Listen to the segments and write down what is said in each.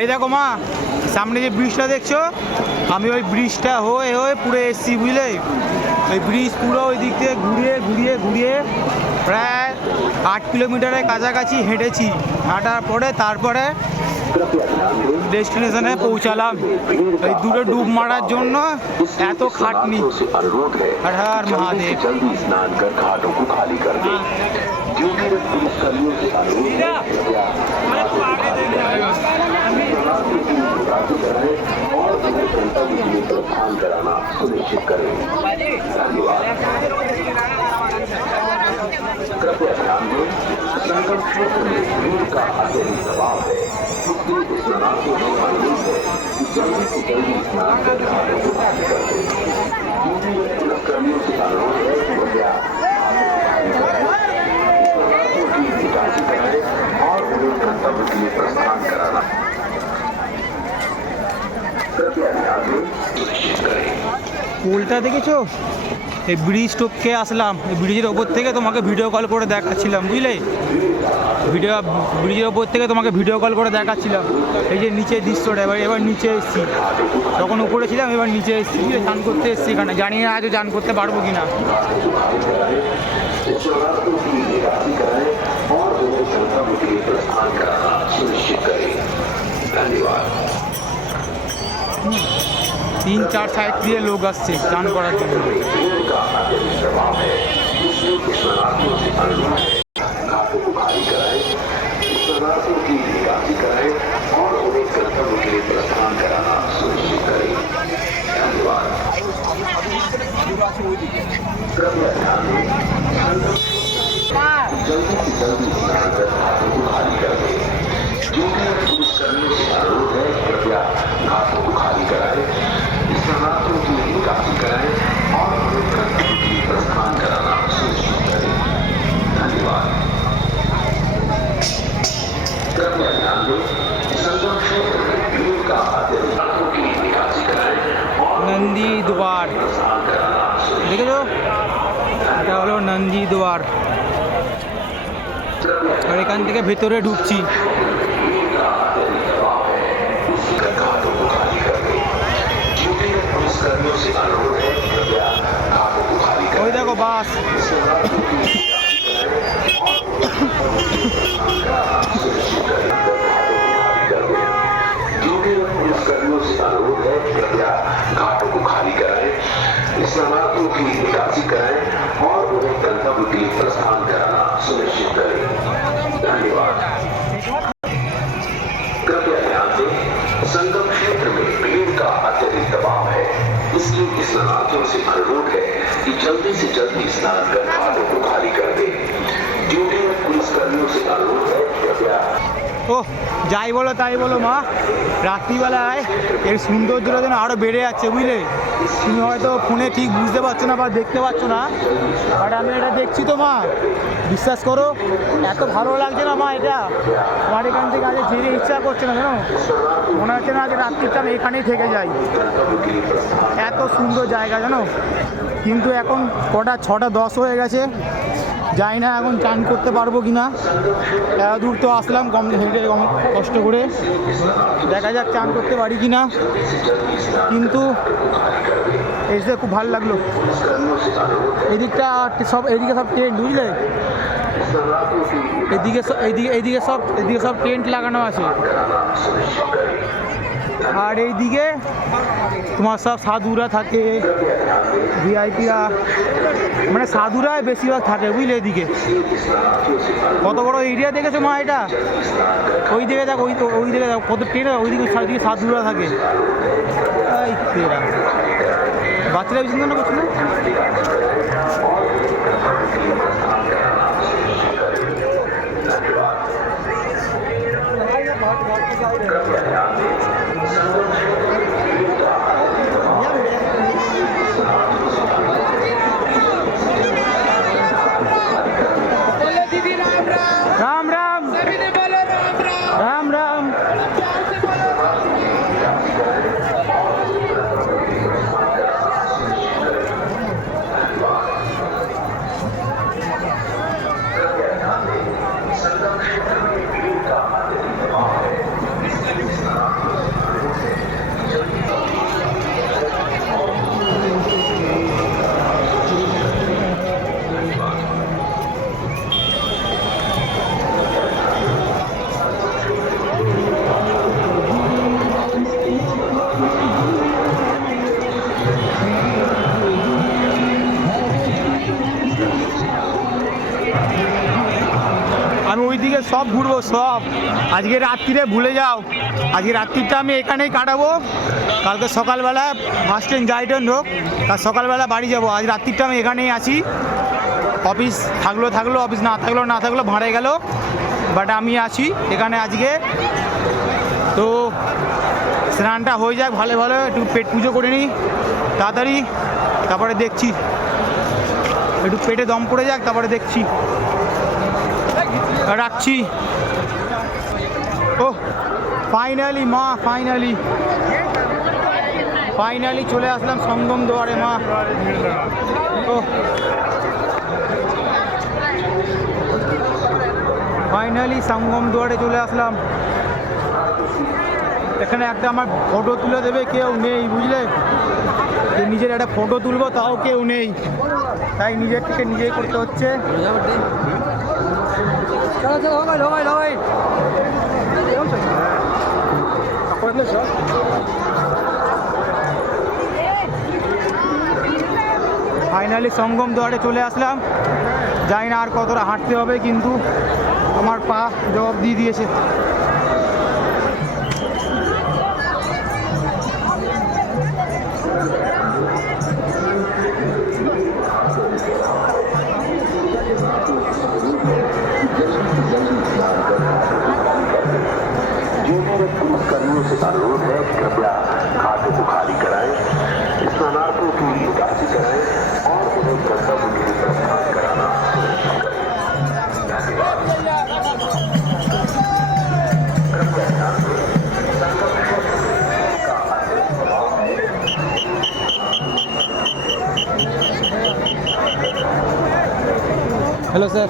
এই দেখো মা, সামনে যে ব্রিজটা দেখছো, আমি ওই ব্রিজটা হয়ে হয়ে পুরো এসছি, বুঝলে? ওই ব্রিজ পুরো ওই দিক থেকে ঘুরিয়ে ঘুরিয়ে ঘুরিয়ে প্রায় 8 কিলোমিটারের কাছাকাছি হেঁটেছি। হাঁটার পরে তারপরে ডেস্টিনেশনে পৌঁছালাম। এই দুটো ডুব মারার জন্য এত খাটনি। হর হর মহাদেব। सुनिश्चित करें। धन्यवाद। कृपया ध्यान दें, संगम क्षेत्र में भीड़ का अत्यधिक दबाव है, इसलिए स्नानार्थियों को अनुरोध है कि जल्दी से जल्दी स्नान कर घाटों को खाली कर दें। पुलिसकर्मियों से अनुरोध है कि कृपया स्नानार्थियों की निकासी कराएं और उन्हें गंतव्य के लिए प्रस्थान कराना। कृपया ध्यान दें, सुनिश्चित करें। পুলটা দেখেছো? এই ব্রিজ টপকে আসলাম, এই ব্রিজের ওপর থেকে তোমাকে ভিডিও কল করে দেখাচ্ছিলাম, বুঝলে? ব্রিজের ওপর থেকে তোমাকে ভিডিও কল করে দেখাচ্ছিলাম। এই যে নিচের দৃশ্যটা, এবার নিচে এসেছি। তখন উপরে ছিলাম, এবার নিচে এসেছি, চান করতে এসেছি এখানে। জানি না আজও চান করতে পারবো কি না। तीन चार साइड দিয়ে লোক আসছে চান করার জন্য। कृपया घाटों को खाली कराएं, स्नानार्थियों की निकासी कराएं और उन्हें गंतव्य के लिए प्रस्थान कराना सुनिश्चित करें। धन्यवाद। कृपया ध्यान दें, संगम क्षेत्र में भीड़ का अत्यधिक की निकासी कराएं और नंदी द्वार দেখেছো? এটা হলো নন্দী দ্বার। আর এখান থেকে ভেতরে ঢুকছি। ওই দেখো বাস। पुलिसकर्मियों से अनुरोध है कि कृपया घाटों को खाली कराएं, स्नानार्थियों की निकासी कराएं और उन्हें गंतव्य के लिए प्रस्थान कराना सुनिश्चित करें। धन्यवाद। कृपया ध्यान दें, संगम क्षेत्र में भीड़ का अत्यधिक दबाव है, इसलिए स्नानार्थियों से अनुरोध है कि जल्दी से जल्दी स्नान कर घाटों को खाली कर दें। ड्यूटी में पुलिसकर्मियों से अनुरोध है कृपया। ও যাই বলো তাই বলো মা, রাত্রিবেলায় এর সৌন্দর্যটা যেন আরও বেড়ে যাচ্ছে, বুঝলে? তুমি হয়তো ফোনে ঠিক বুঝতে পারছো না বা দেখতে পাচ্ছ না, বাট আমি এটা দেখছি তো মা, বিশ্বাস করো এত ভালো লাগছে না মা। এটা আমার এখান থেকে আগে যেতে ইচ্ছা করছে না, জানো? মনে হচ্ছে না যে রাত্রিটা আমি এখানেই থেকে যাই। এত সুন্দর জায়গা, জানো? কিন্তু এখন কটা 6:10 হয়ে গেছে, যাই না এখন চান করতে পারবো কি না। এত দূর তো আসলাম কম হেঁটে কষ্ট করে, দেখা যাক চান করতে পারি কি না। কিন্তু এসে খুব ভালো লাগলো। এদিকটা সব, এদিকে সব টেন্ট, বুঝলে? এদিকে সব টেন্ট লাগানো আছে। আর এইদিকে তোমার সব সাধুরা থাকে, ভিআইপিরা, মানে সাধুরাই বেশিরভাগ থাকে, বুঝলে? এদিকে কত বড় এরিয়া দেখেছো মা এটা? ওই দিকে দেখো, ওই দিকে দেখো কত ট্রেন, ওইদিকে সাধুরা থাকে। এই তেরা বাচ্চারা বিচিন্তা করছে না। বুঝলে, সব ঘুরবো সব। আজকে রাত্রিরে ভুলে যাও, আজকে রাত্রিটা আমি এখানেই কাটাবো। কালকে সকালবেলা ফার্স্ট ট্রেন যাই ট্রেন হোক, আর সকালবেলা বাড়ি যাব। আজ রাত্রিটা আমি এখানেই আছি। অফিস থাকলো থাকলো, অফিস না থাকলো না থাকলো, ভাড়ে গেল, বাট আমি আছি এখানে আজকে। তো স্নানটা হয়ে যাক ভালো ভালো, একটু পেট পুজো করে নিই তাড়াতাড়ি, তারপরে দেখছি। একটু পেটে দম পড়ে যাক, তারপরে দেখছি। রাখছি। ও ফাইনালি মা, ফাইনালি চলে আসলাম সঙ্গম দুয়ারে মা। ও ফাইনালি সঙ্গম দুয়ারে চলে আসলাম। এখানে একটা আমার ফটো তুলে দেবে কেউ নেই, বুঝলে। নিজের একটা ফটো তুলবো তাও কেউ নেই, তাই নিজের থেকে নিজেই করতে হচ্ছে। ফাইনালি সঙ্গম দুয়ারে চলে আসলাম। জানি না আর কতটা হাঁটতে হবে, কিন্তু আমার পা জবাব দিয়ে দিয়েছে। कर्मियों से अनुरोध है कि कृपया खाते को खाली कराएं, स्नानार्थियों की निकासी कराएं और उन्हें गंतव्य के लिए प्रस्थान कराना सुनिश्चित करें। धन्यवाद। कृपया ध्यान दें, का अतिरिक्त दबाव है। Hello sir.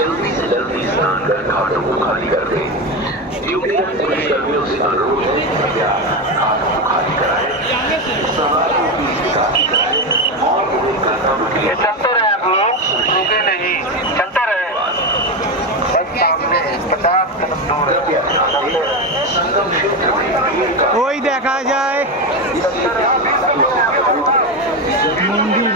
जल्दी से जल्दी स्नान कर घाटों को खाली कर दें। ड्यूटी पुलिस कर्मियों से अनुरोध है कि कृपया घाटों को खाली कराएं, सवारियों की निकासी कराएं और उन्हें गंतव्य के लिए चलते रहे। आप लोग रुके नहीं, चलते रहे। बस सामने 50 कदम दूर संगम क्षेत्र में भीड़ का ওই দেখা যায় মন্দির।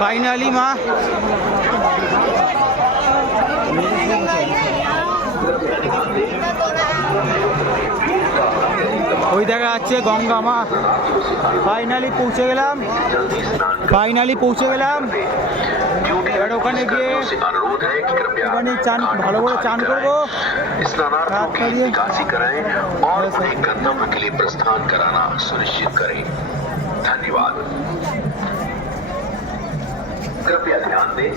ফাইনালি মা ওই দেখা যাচ্ছে গঙ্গা মা। ফাইনালি পৌঁছে গেলাম, এবার ওখানে গিয়ে ওখানে চান, ভালো করে চান করবো। स्नानार्थियों की निकासी कराएं और उन्हें गंतव्य के लिए प्रस्थान कराना सुनिश्चित करें। धन्यवाद। कृपया ध्यान दें,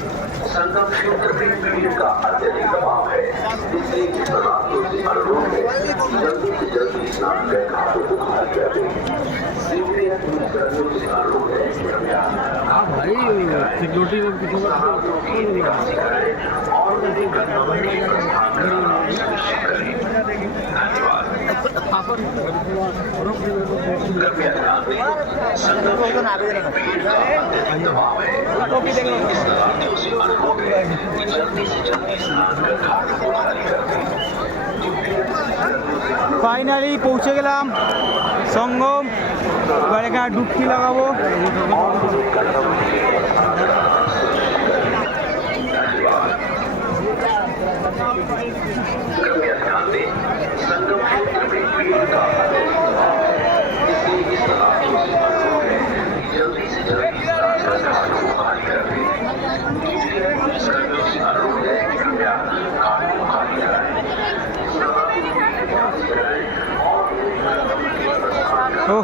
संगम क्षेत्र में भीड़ का अत्यधिक दबाव है, इसलिए स्नानार्थियों से अनुरोध है कि जल्दी से जल्दी स्नान कर घाटों को खाली कर दें। पुलिस कर्मियों से अनुरोध है कि कृपया स्नानार्थियों की निकासी कराएं और उन्हें गंतव्य के लिए प्रस्थान कराना सुनिश्चित करें। धन्यवाद। कृपया ध्यान दें, संगम क्षेत्र में भीड़ का अत्यधिक दबाव है, स्नानार्थियों से अनुरोध है कि जल्दी से जल्दी स्नान कर घाटों को खाली कर दें। ফাইনালি পৌঁছে গেলাম সঙ্গম। এবার এখানে ডুবকি লাগাবো। कृपया ध्यान दें, संगम क्षेत्र में भीड़ का अत्यधिक दबाव है, इसलिए स्नानार्थियों से अनुरोध है कि जल्दी से जल्दी स्नान कर घाटों को खाली कर दें। पुलिस कर्मियों से अनुरोध है कि कृपया घाटों को खाली कराएं, स्नानार्थियों की निकासी कराएं और उन्हें गंतव्य के लिए ও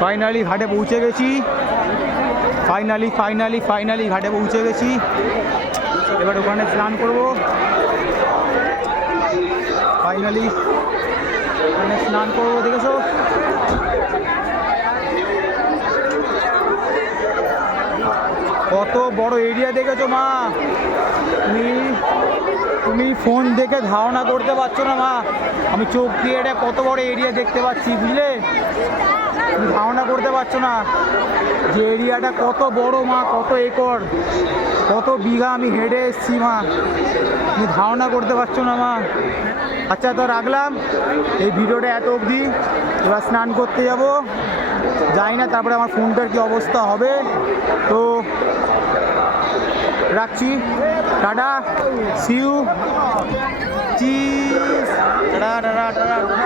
ফাইনালি ঘাটে পৌঁছে গেছি, ফাইনালি ঘাটে পৌঁছে গেছি। এবার ওখানে স্নান করব, ফাইনালি ওখানে স্নান করবো। দেখেছো কত বড় এরিয়া, দেখেছো মা? তুমি ফোন দেখে ধারণা করতে পারছো না মা, আমি চোখ দিয়ে এটা কত বড় এরিয়া দেখতে পাচ্ছি, বুঝলে? তুমি ধারণা করতে পারছো না যে এরিয়াটা কত বড় মা, কত একর, কত বিঘা আমি হেঁটে এসছি মা, তুমি ধারণা করতে পারছো না মা। আচ্ছা তো রাখলাম এই ভিডিওটা এত অবধি, এবার স্নান করতে যাব, যাই না তারপরে আমার ফোনটার কি অবস্থা হবে। তো রাখছি, tata, see you, cheese, tata tata tata tata.